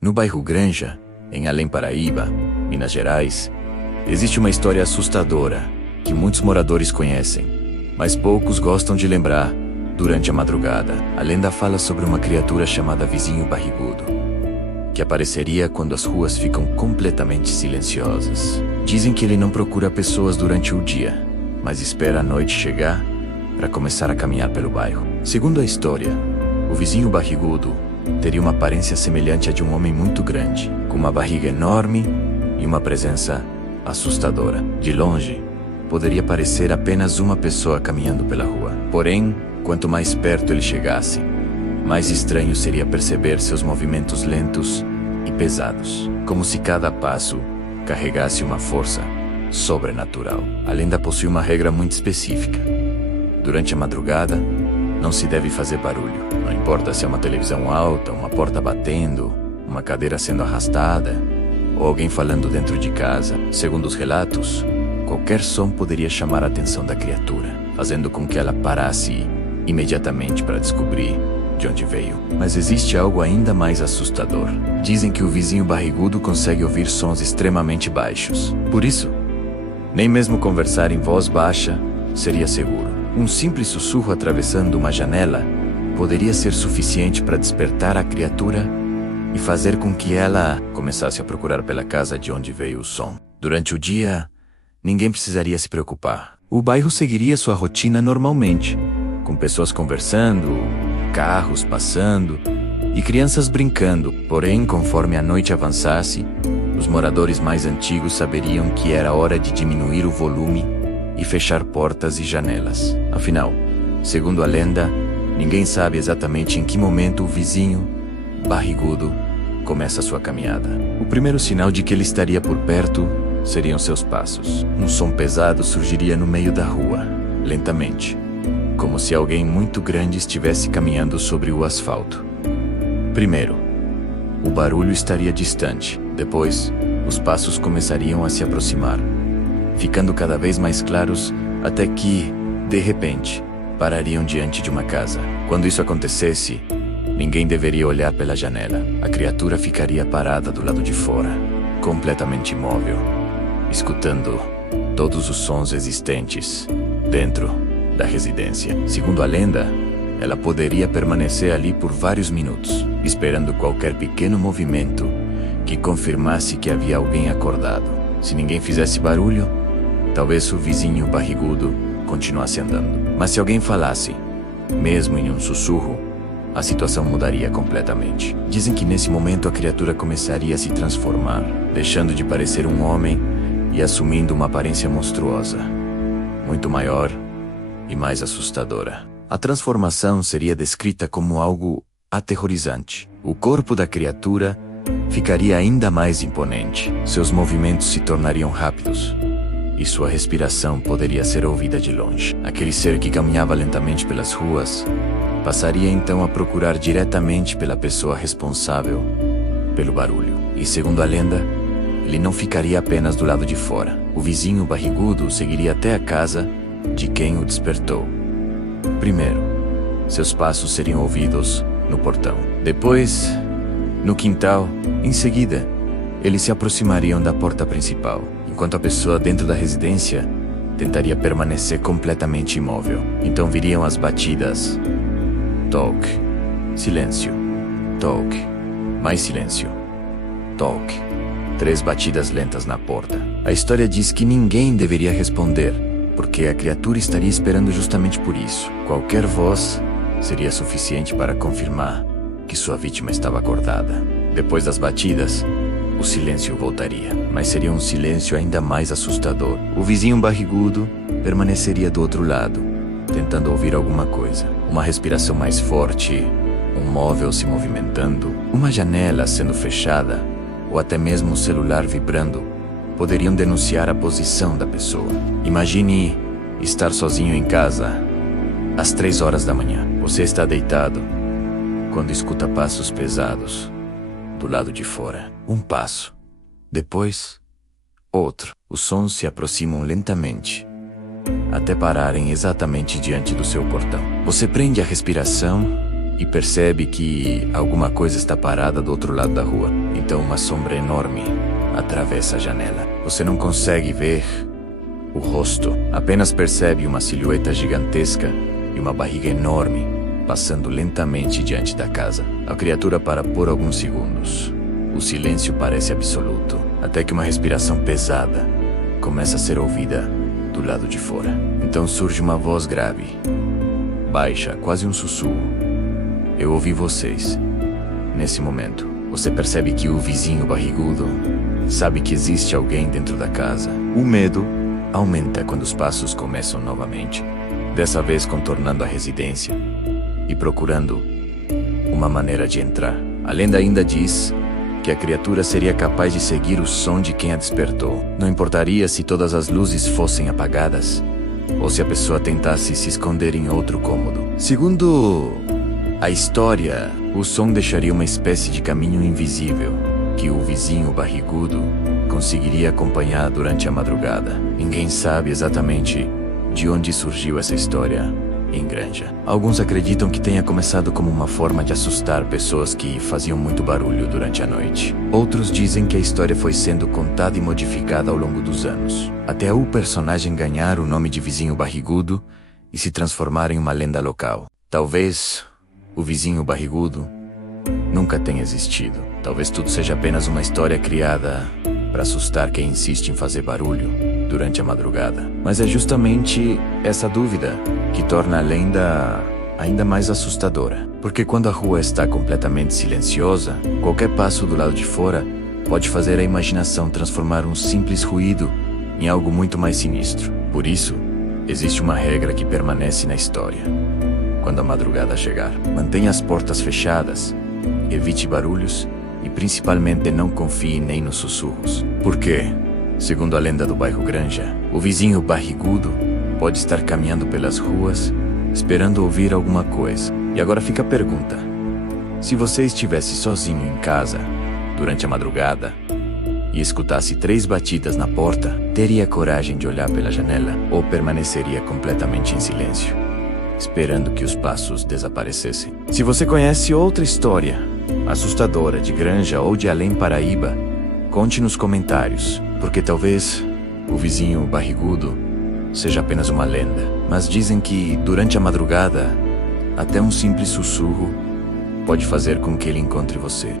No bairro Granja, em Além Paraíba, Minas Gerais, existe uma história assustadora que muitos moradores conhecem, mas poucos gostam de lembrar. Durante a madrugada, a lenda fala sobre uma criatura chamada Vizinho Barrigudo, que apareceria quando as ruas ficam completamente silenciosas. Dizem que ele não procura pessoas durante o dia, mas espera a noite chegar para começar a caminhar pelo bairro. Segundo a história, o Vizinho Barrigudo teria uma aparência semelhante à de um homem muito grande, com uma barriga enorme e uma presença assustadora. De longe, poderia parecer apenas uma pessoa caminhando pela rua. Porém, quanto mais perto ele chegasse, mais estranho seria perceber seus movimentos lentos e pesados, como se cada passo carregasse uma força sobrenatural. A lenda possui uma regra muito específica. Durante a madrugada, não se deve fazer barulho. Não importa se é uma televisão alta, uma porta batendo, uma cadeira sendo arrastada, ou alguém falando dentro de casa. Segundo os relatos, qualquer som poderia chamar a atenção da criatura, fazendo com que ela parasse imediatamente para descobrir de onde veio. Mas existe algo ainda mais assustador. Dizem que o Vizinho Barrigudo consegue ouvir sons extremamente baixos. Por isso, nem mesmo conversar em voz baixa seria seguro. Um simples sussurro atravessando uma janela poderia ser suficiente para despertar a criatura e fazer com que ela começasse a procurar pela casa de onde veio o som. Durante o dia, ninguém precisaria se preocupar. O bairro seguiria sua rotina normalmente, com pessoas conversando, carros passando e crianças brincando. Porém, conforme a noite avançasse, os moradores mais antigos saberiam que era hora de diminuir o volume e fechar portas e janelas. Afinal, segundo a lenda, ninguém sabe exatamente em que momento o Vizinho Barrigudo começa sua caminhada. O primeiro sinal de que ele estaria por perto seriam seus passos. Um som pesado surgiria no meio da rua, lentamente, como se alguém muito grande estivesse caminhando sobre o asfalto. Primeiro, o barulho estaria distante. Depois, os passos começariam a se aproximar, ficando cada vez mais claros até que, de repente, parariam diante de uma casa. Quando isso acontecesse, ninguém deveria olhar pela janela. A criatura ficaria parada do lado de fora, completamente imóvel, escutando todos os sons existentes dentro da residência. Segundo a lenda, ela poderia permanecer ali por vários minutos, esperando qualquer pequeno movimento que confirmasse que havia alguém acordado. Se ninguém fizesse barulho, talvez o Vizinho Barrigudo continuasse andando. Mas se alguém falasse, mesmo em um sussurro, a situação mudaria completamente. Dizem que nesse momento a criatura começaria a se transformar, deixando de parecer um homem e assumindo uma aparência monstruosa, muito maior e mais assustadora. A transformação seria descrita como algo aterrorizante. O corpo da criatura ficaria ainda mais imponente. Seus movimentos se tornariam rápidos e sua respiração poderia ser ouvida de longe. Aquele ser que caminhava lentamente pelas ruas passaria então a procurar diretamente pela pessoa responsável pelo barulho. E segundo a lenda, ele não ficaria apenas do lado de fora. O Vizinho Barrigudo seguiria até a casa de quem o despertou. Primeiro, seus passos seriam ouvidos no portão. Depois, no quintal. Em seguida, eles se aproximariam da porta principal, enquanto a pessoa dentro da residência tentaria permanecer completamente imóvel. Então viriam as batidas. Toque. Silêncio. Toque. Mais silêncio. Toque. 3 batidas lentas na porta. A história diz que ninguém deveria responder, porque a criatura estaria esperando justamente por isso. Qualquer voz seria suficiente para confirmar que sua vítima estava acordada. Depois das batidas, o silêncio voltaria, mas seria um silêncio ainda mais assustador. O Vizinho Barrigudo permaneceria do outro lado, tentando ouvir alguma coisa. Uma respiração mais forte, um móvel se movimentando, uma janela sendo fechada, ou até mesmo um celular vibrando, poderiam denunciar a posição da pessoa. Imagine estar sozinho em casa, às 3 horas da manhã. Você está deitado, quando escuta passos pesados do lado de fora. Um passo, depois outro. Os sons se aproximam lentamente, até pararem exatamente diante do seu portão. Você prende a respiração e percebe que alguma coisa está parada do outro lado da rua. Então uma sombra enorme atravessa a janela. Você não consegue ver o rosto, apenas percebe uma silhueta gigantesca e uma barriga enorme passando lentamente diante da casa. A criatura para por alguns segundos. O silêncio parece absoluto, até que uma respiração pesada começa a ser ouvida do lado de fora. Então surge uma voz grave, baixa, quase um sussurro. Eu ouvi vocês. Nesse momento, você percebe que o vizinho barrigudo sabe que existe alguém dentro da casa. O medo aumenta quando os passos começam novamente, dessa vez contornando a residência e procurando uma maneira de entrar. A lenda ainda diz que a criatura seria capaz de seguir o som de quem a despertou. Não importaria se todas as luzes fossem apagadas ou se a pessoa tentasse se esconder em outro cômodo. Segundo a história, o som deixaria uma espécie de caminho invisível que o vizinho barrigudo conseguiria acompanhar durante a madrugada. Ninguém sabe exatamente de onde surgiu essa história em Granja. Alguns acreditam que tenha começado como uma forma de assustar pessoas que faziam muito barulho durante a noite. Outros dizem que a história foi sendo contada e modificada ao longo dos anos, até o personagem ganhar o nome de vizinho barrigudo e se transformar em uma lenda local. Talvez o vizinho barrigudo nunca tenha existido. Talvez tudo seja apenas uma história criada para assustar quem insiste em fazer barulho durante a madrugada. Mas é justamente essa dúvida que torna a lenda ainda mais assustadora. Porque quando a rua está completamente silenciosa, qualquer passo do lado de fora pode fazer a imaginação transformar um simples ruído em algo muito mais sinistro. Por isso, existe uma regra que permanece na história. Quando a madrugada chegar, mantenha as portas fechadas, evite barulhos e principalmente não confie nem nos sussurros. Porque, segundo a lenda do bairro Granja, o vizinho barrigudo pode estar caminhando pelas ruas esperando ouvir alguma coisa. E agora fica a pergunta: se você estivesse sozinho em casa durante a madrugada e escutasse 3 batidas na porta, teria coragem de olhar pela janela ou permaneceria completamente em silêncio, esperando que os passos desaparecessem? Se você conhece outra história assustadora de Granja ou de Além Paraíba, conte nos comentários, porque talvez o vizinho barrigudo seja apenas uma lenda. Mas dizem que durante a madrugada, até um simples sussurro pode fazer com que ele encontre você.